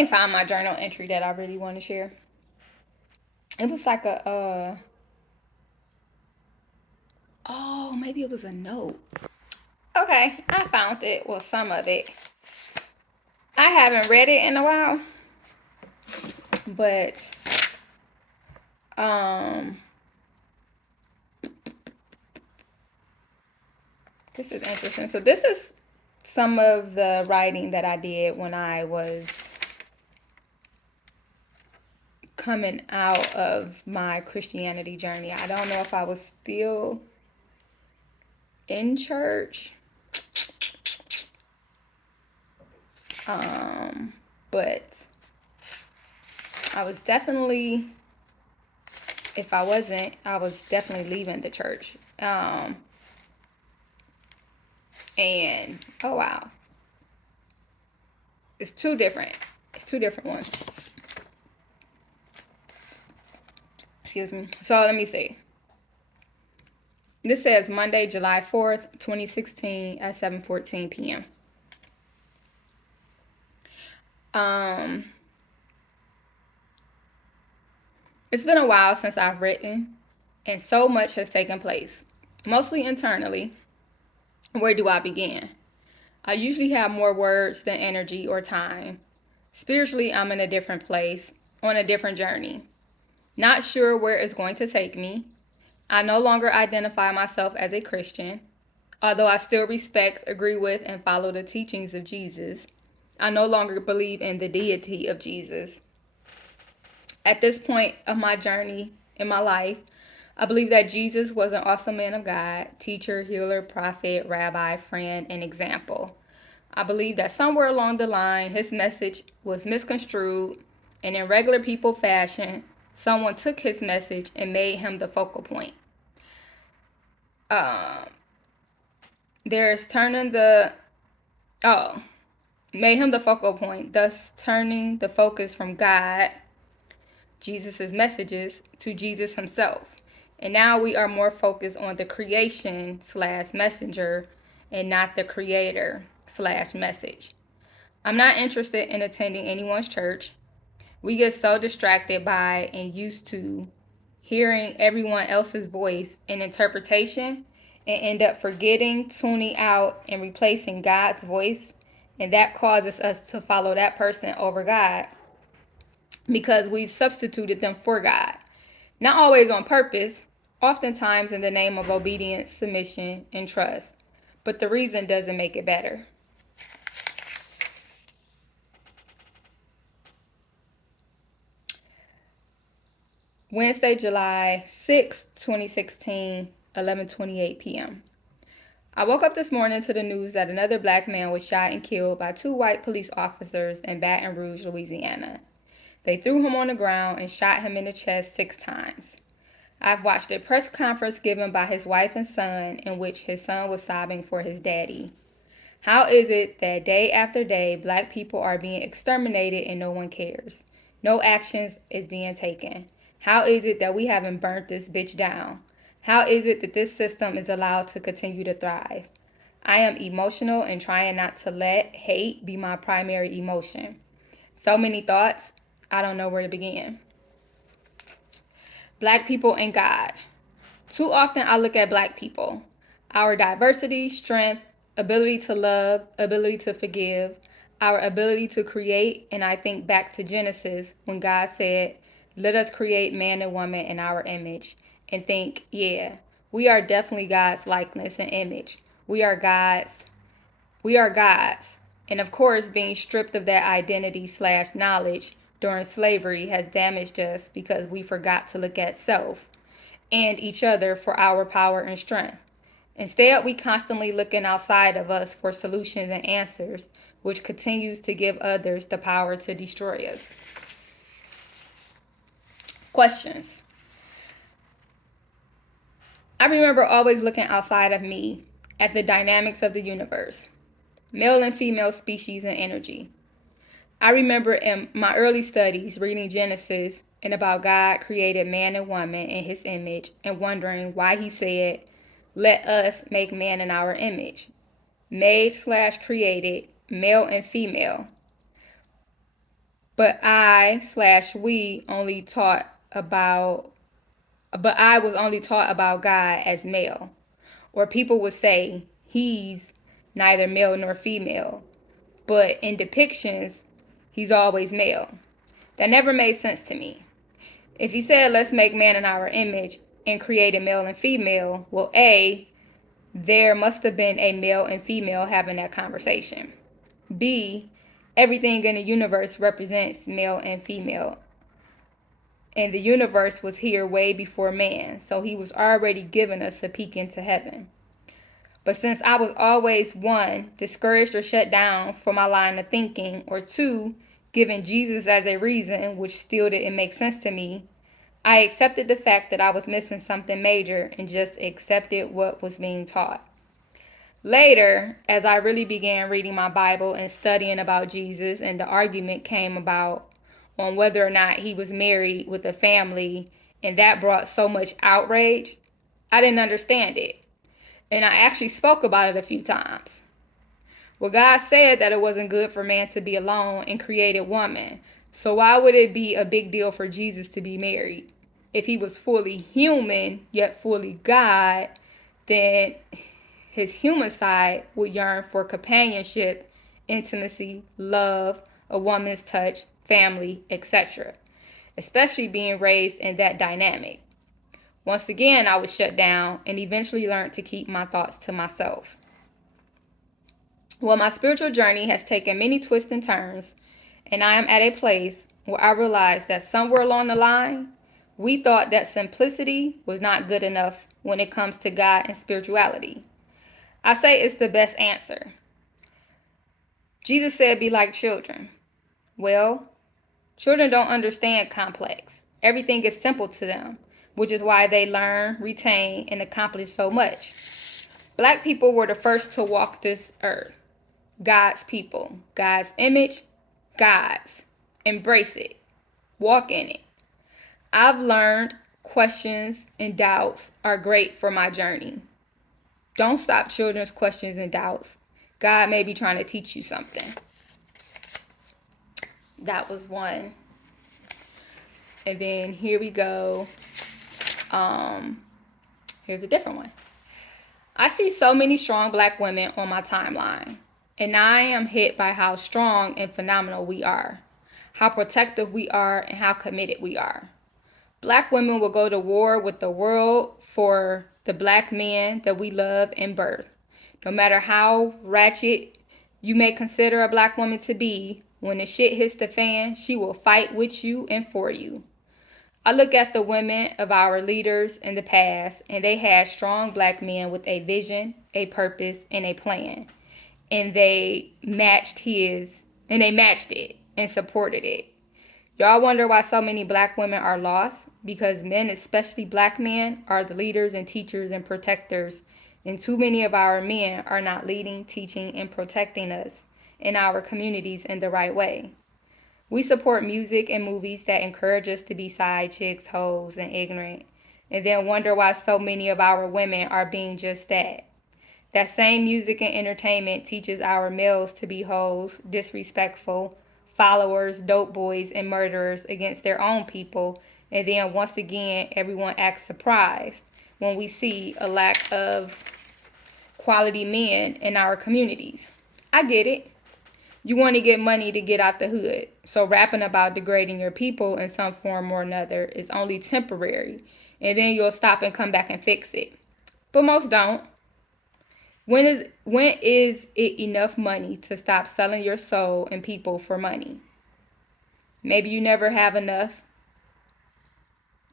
can't find my journal entry that I really want to share. It was like oh, maybe it was a note. Okay, I found it. Well, some of it. I haven't read it in a while, but this is interesting. So this is some of the writing that I did when I was coming out of my Christianity journey. I don't know if I was still in church. But I was definitely, if I wasn't, I was definitely leaving the church. And oh wow, it's two different ones. Excuse me. So let me see. This says Monday, July 4th, 2016 at 7:14 p.m. It's been a while since I've written, and so much has taken place, mostly internally. Where do I begin? I usually have more words than energy or time. Spiritually, I'm in a different place, on a different journey. Not sure where it's going to take me. I no longer identify myself as a Christian, although I still respect, agree with, and follow the teachings of Jesus. I no longer believe in the deity of Jesus. At this point of my journey in my life, I believe that Jesus was an awesome man of God, teacher, healer, prophet, rabbi, friend, and example. I believe that somewhere along the line, his message was misconstrued, and in regular people fashion, someone took his message and made him the focal point. There's turning the, made him the focal point, thus turning the focus from God, Jesus' messages, to Jesus himself. And now we are more focused on the creation / messenger and not the creator / message. I'm not interested in attending anyone's church. We get so distracted by and used to hearing everyone else's voice and interpretation and end up forgetting, tuning out, and replacing God's voice. And that causes us to follow that person over God because we've substituted them for God. Not always on purpose, oftentimes in the name of obedience, submission, and trust. But the reason doesn't make it better. Wednesday, July 6, 2016, 11:28 p.m. I woke up this morning to the news that another black man was shot and killed by 2 white police officers in Baton Rouge, Louisiana. They threw him on the ground and shot him in the chest 6 times. I've watched a press conference given by his wife and son in which his son was sobbing for his daddy. How is it that day after day, black people are being exterminated and no one cares? No actions is being taken. How is it that we haven't burnt this bitch down? How is it that this system is allowed to continue to thrive? I am emotional and trying not to let hate be my primary emotion. So many thoughts, I don't know where to begin. Black people and God. Too often I look at black people, our diversity, strength, ability to love, ability to forgive, our ability to create, and I think back to Genesis when God said, let us create man and woman in our image, and think, yeah, we are definitely God's likeness and image. We are God's. And of course, being stripped of that identity / knowledge during slavery has damaged us because we forgot to look at self and each other for our power and strength. Instead, we constantly looking outside of us for solutions and answers, which continues to give others the power to destroy us. Questions. I remember always looking outside of me at the dynamics of the universe, male and female species and energy. I remember in my early studies reading Genesis and about God created man and woman in his image and wondering why he said, let us make man in our image. Made / created, male and female. but I/we only taught about, but I was only taught about God as male. Or people would say he's neither male nor female, but in depictions, he's always male. That never made sense to me. If he said, let's make man in our image and create a male and female, well, A, there must have been a male and female having that conversation. B, everything in the universe represents male and female. And the universe was here way before man, so he was already giving us a peek into heaven. But since I was always, one, discouraged or shut down for my line of thinking, or two, given Jesus as a reason, which still didn't make sense to me, I accepted the fact that I was missing something major and just accepted what was being taught. Later, as I really began reading my Bible and studying about Jesus, and the argument came about on whether or not he was married with a family, and that brought so much outrage, I didn't understand it. And I actually spoke about it a few times. Well, God said that it wasn't good for man to be alone and created woman. So why would it be a big deal for Jesus to be married? If he was fully human, yet fully God, then his human side would yearn for companionship, intimacy, love, a woman's touch, family, etc. Especially being raised in that dynamic. Once again, I was shut down and eventually learned to keep my thoughts to myself. Well, my spiritual journey has taken many twists and turns, and I am at a place where I realized that somewhere along the line, we thought that simplicity was not good enough when it comes to God and spirituality. I say it's the best answer. Jesus said, be like children. Well, children don't understand complex. Everything is simple to them, which is why they learn, retain, and accomplish so much. Black people were the first to walk this earth. God's people, God's image, God's. Embrace it. Walk in it. I've learned questions and doubts are great for my journey. Don't stop children's questions and doubts. God may be trying to teach you something. That was one. And then here we go. Here's a different one. I see so many strong Black women on my timeline, and I am hit by how strong and phenomenal we are, how protective we are, and how committed we are. Black women will go to war with the world for the Black men that we love and birth. No matter how ratchet you may consider a Black woman to be, when the shit hits the fan, she will fight with you and for you. I look at the women of our leaders in the past, and they had strong Black men with a vision, a purpose, and a plan. And they matched it and supported it. Y'all wonder why so many Black women are lost? Because men, especially Black men, are the leaders and teachers and protectors, and too many of our men are not leading, teaching, and protecting us in our communities in the right way. We support music and movies that encourage us to be side chicks, hoes, and ignorant, and then wonder why so many of our women are being just that. That same music and entertainment teaches our males to be hoes, disrespectful, followers, dope boys, and murderers against their own people, and then once again, everyone acts surprised when we see a lack of quality men in our communities. I get it. You want to get money to get out the hood. So rapping about degrading your people in some form or another is only temporary. And then you'll stop and come back and fix it. But most don't. When is it enough money to stop selling your soul and people for money? Maybe you never have enough.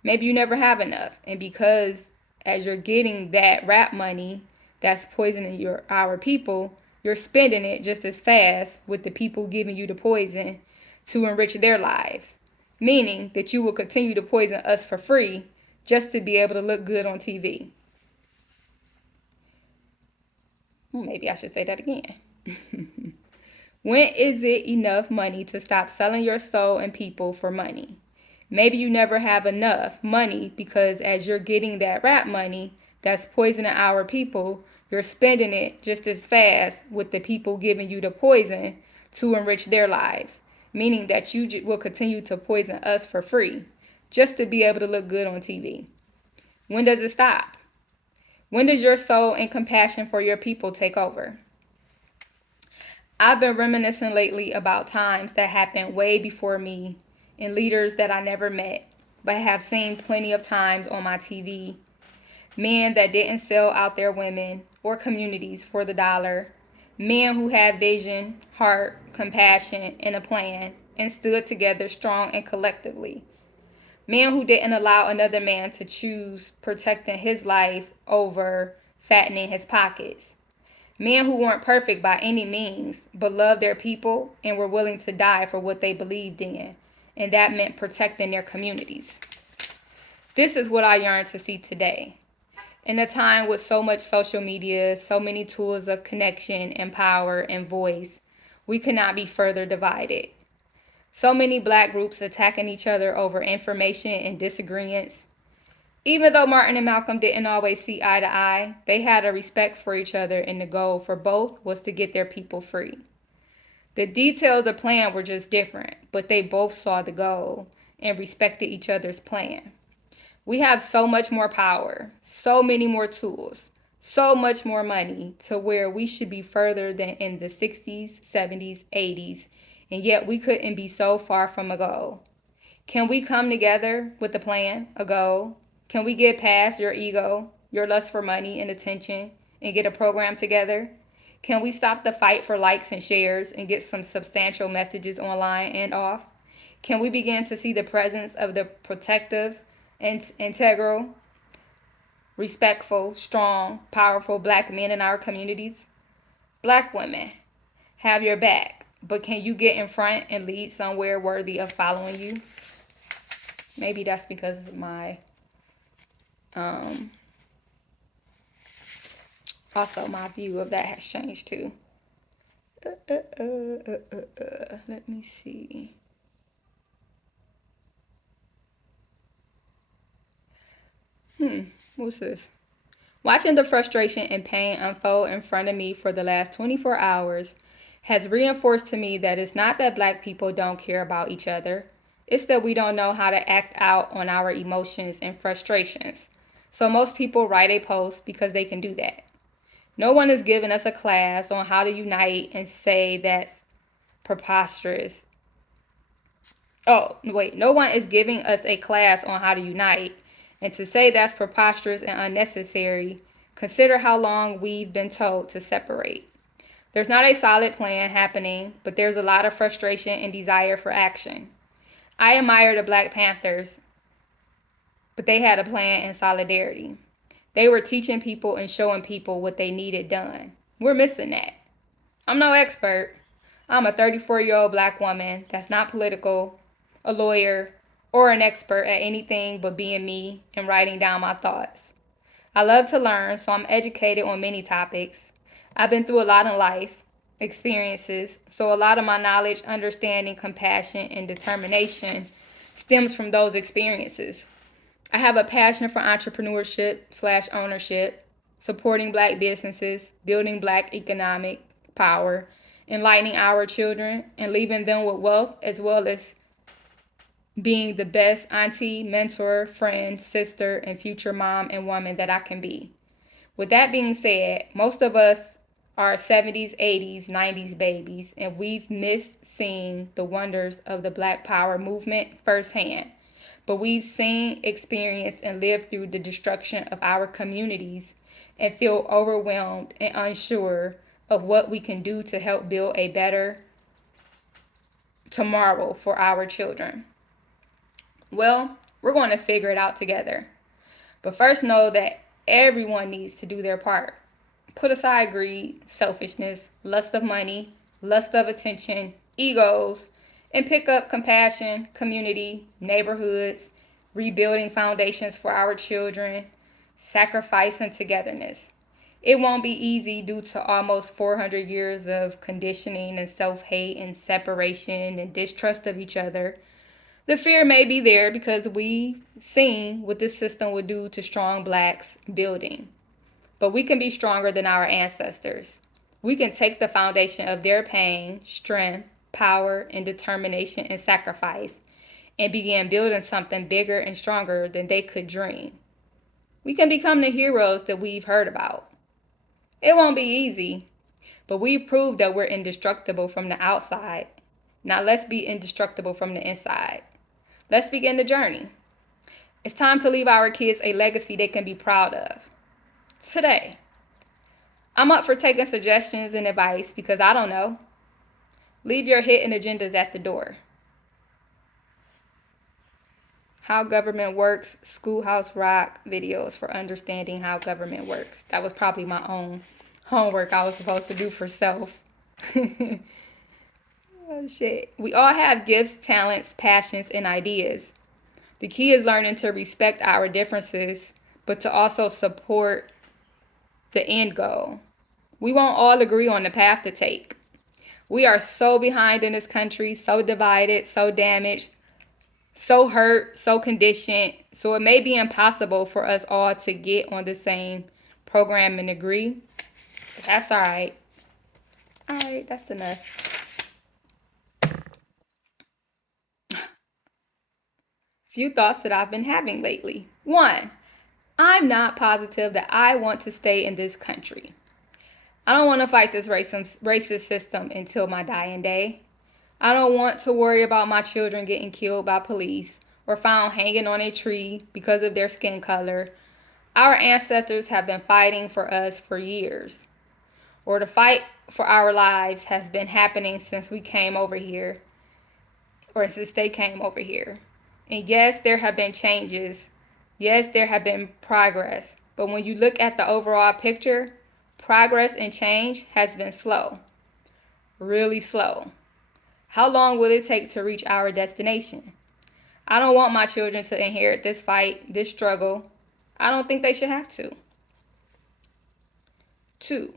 And because as you're getting that rap money that's poisoning our people, you're spending it just as fast with the people giving you the poison to enrich their lives. Meaning that you will continue to poison us for free just to be able to look good on TV. Maybe I should say that again. When is it enough money to stop selling your soul and people for money? Maybe you never have enough money because as you're getting that rap money that's poisoning our people, you're spending it just as fast with the people giving you the poison to enrich their lives. meaning that you will continue to poison us for free just to be able to look good on TV. When does it stop? When does your soul and compassion for your people take over? I've been reminiscing lately about times that happened way before me and leaders that I never met, but have seen plenty of times on my TV. Men that didn't sell out their women or communities for the dollar. Men who had vision, heart, compassion, and a plan and stood together strong and collectively. Men who didn't allow another man to choose protecting his life over fattening his pockets. Men who weren't perfect by any means, but loved their people and were willing to die for what they believed in. And that meant protecting their communities. This is what I yearn to see today. In a time with so much social media, so many tools of connection and power and voice, we could not be further divided. So many Black groups attacking each other over information and disagreements. Even though Martin and Malcolm didn't always see eye to eye, they had a respect for each other, and the goal for both was to get their people free. The details of the plan were just different, but they both saw the goal and respected each other's plan. We have so much more power, so many more tools, so much more money to where we should be further than in the 60s, 70s, 80s, and yet we couldn't be so far from a goal. Can we come together with a plan, a goal? Can we get past your ego, your lust for money and attention, and get a program together? Can we stop the fight for likes and shares and get some substantial messages online and off? Can we begin to see the presence of the protective and integral, respectful, strong, powerful Black men in our communities? Black women have your back, but can you get in front and lead somewhere worthy of following you? Maybe that's because my also my view of that has changed too. Let me see. What's this? Watching the frustration and pain unfold in front of me for the last 24 hours has reinforced to me that it's not that Black people don't care about each other. It's that we don't know how to act out on our emotions and frustrations. So most people write a post because they can do that. No one is giving us a class on how to unite and say that's preposterous. No one is giving us a class on how to unite. And to say that's preposterous and unnecessary, consider how long we've been told to separate. There's not a solid plan happening, but there's a lot of frustration and desire for action. I admire the Black Panthers, but they had a plan and solidarity. They were teaching people and showing people what they needed done. We're missing that. I'm no expert. I'm a 34-year-old Black woman that's not political, a lawyer, or an expert at anything but being me and writing down my thoughts. I love to learn, so I'm educated on many topics. I've been through a lot in life, experiences, so a lot of my knowledge, understanding, compassion, and determination stems from those experiences. I have a passion for entrepreneurship/ownership, supporting Black businesses, building Black economic power, enlightening our children, and leaving them with wealth, as well as being the best auntie, mentor, friend, sister, and future mom and woman that I can be. With that being said, most of us are 70s, 80s, 90s babies, and we've missed seeing the wonders of the Black Power movement firsthand. But we've seen, experienced, and lived through the destruction of our communities and feel overwhelmed and unsure of what we can do to help build a better tomorrow for our children. Well, we're going to figure it out together. But first, know that everyone needs to do their part. Put aside greed, selfishness, lust of money, lust of attention, egos, and pick up compassion, community, neighborhoods, rebuilding foundations for our children, sacrifice, and togetherness. It won't be easy due to almost 400 years of conditioning and self-hate and separation and distrust of each other. The fear may be there because we've seen what this system would do to strong Blacks building. But we can be stronger than our ancestors. We can take the foundation of their pain, strength, power, and determination and sacrifice, and began building something bigger and stronger than they could dream. We can become the heroes that we've heard about. It won't be easy, but we proved that we're indestructible from the outside. Now let's be indestructible from the inside. Let's begin the journey. It's time to leave our kids a legacy they can be proud of. Today, I'm up for taking suggestions and advice because I don't know. Leave your hidden agendas at the door. How government works, Schoolhouse Rock videos for understanding how government works. That was probably my own homework I was supposed to do for self. Oh shit. We all have gifts, talents, passions, and ideas. The key is learning to respect our differences, but to also support the end goal. We won't all agree on the path to take. We are so behind in this country, so divided, so damaged, so hurt, so conditioned. So it may be impossible for us all to get on the same program and agree. But that's all right. All right, that's enough. Few thoughts that I've been having lately. 1, I'm not positive that I want to stay in this country. I don't want to fight this racist system until my dying day. I don't want to worry about my children getting killed by police or found hanging on a tree because of their skin color. Our ancestors have been fighting for us for years. Or the fight for our lives has been happening since we came over here, or since they came over here. And yes, there have been changes. Yes, there have been progress. But when you look at the overall picture, progress and change has been slow. Really slow. How long will it take to reach our destination? I don't want my children to inherit this fight, this struggle. I don't think they should have to. 2,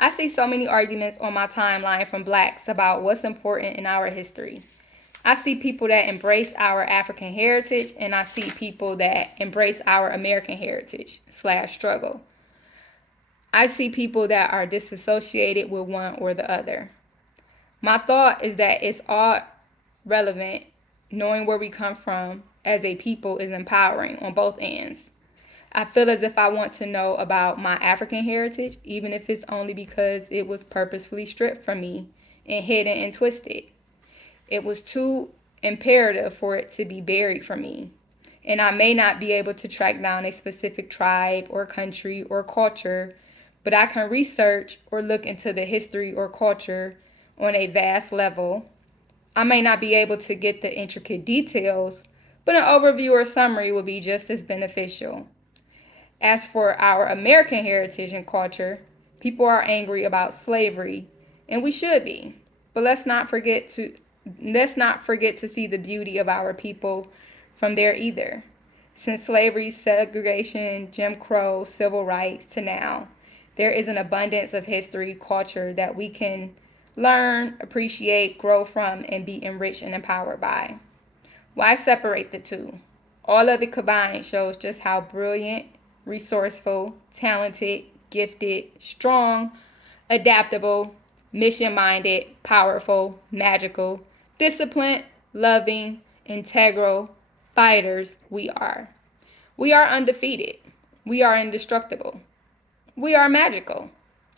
I see so many arguments on my timeline from Blacks about what's important in our history. I see people that embrace our African heritage, and I see people that embrace our American heritage / struggle. I see people that are disassociated with one or the other. My thought is that it's all relevant. Knowing where we come from as a people is empowering on both ends. I feel as if I want to know about my African heritage, even if it's only because it was purposefully stripped from me and hidden and twisted. It was too imperative for it to be buried from me. And I may not be able to track down a specific tribe or country or culture, but I can research or look into the history or culture on a vast level. I may not be able to get the intricate details, but an overview or summary will be just as beneficial. As for our American heritage and culture, people are angry about slavery, and we should be. But let's not forget to see the beauty of our people from there either. Since slavery, segregation, Jim Crow, civil rights to now, there is an abundance of history, culture that we can learn, appreciate, grow from, and be enriched and empowered by. Why separate the two? All of it combined shows just how brilliant, resourceful, talented, gifted, strong, adaptable, mission-minded, powerful, magical, disciplined, loving, integral fighters we are. We are undefeated. We are indestructible. We are magical.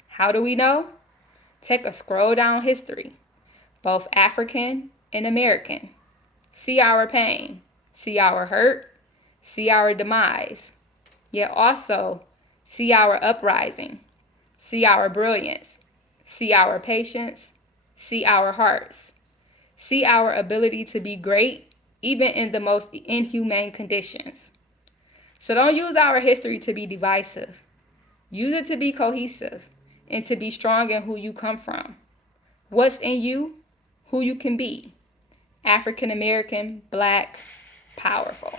How do we know? Take a scroll down history, both African and American. See our pain, see our hurt, see our demise, yet also see our uprising, see our brilliance, see our patience, see our hearts, see our ability to be great even in the most inhumane conditions. So don't use our history to be divisive. Use it to be cohesive and to be strong in who you come from. What's in you, who you can be. African American, Black, powerful.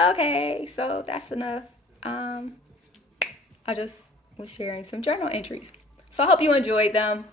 Okay, so that's enough. I just was sharing some journal entries. So I hope you enjoyed them.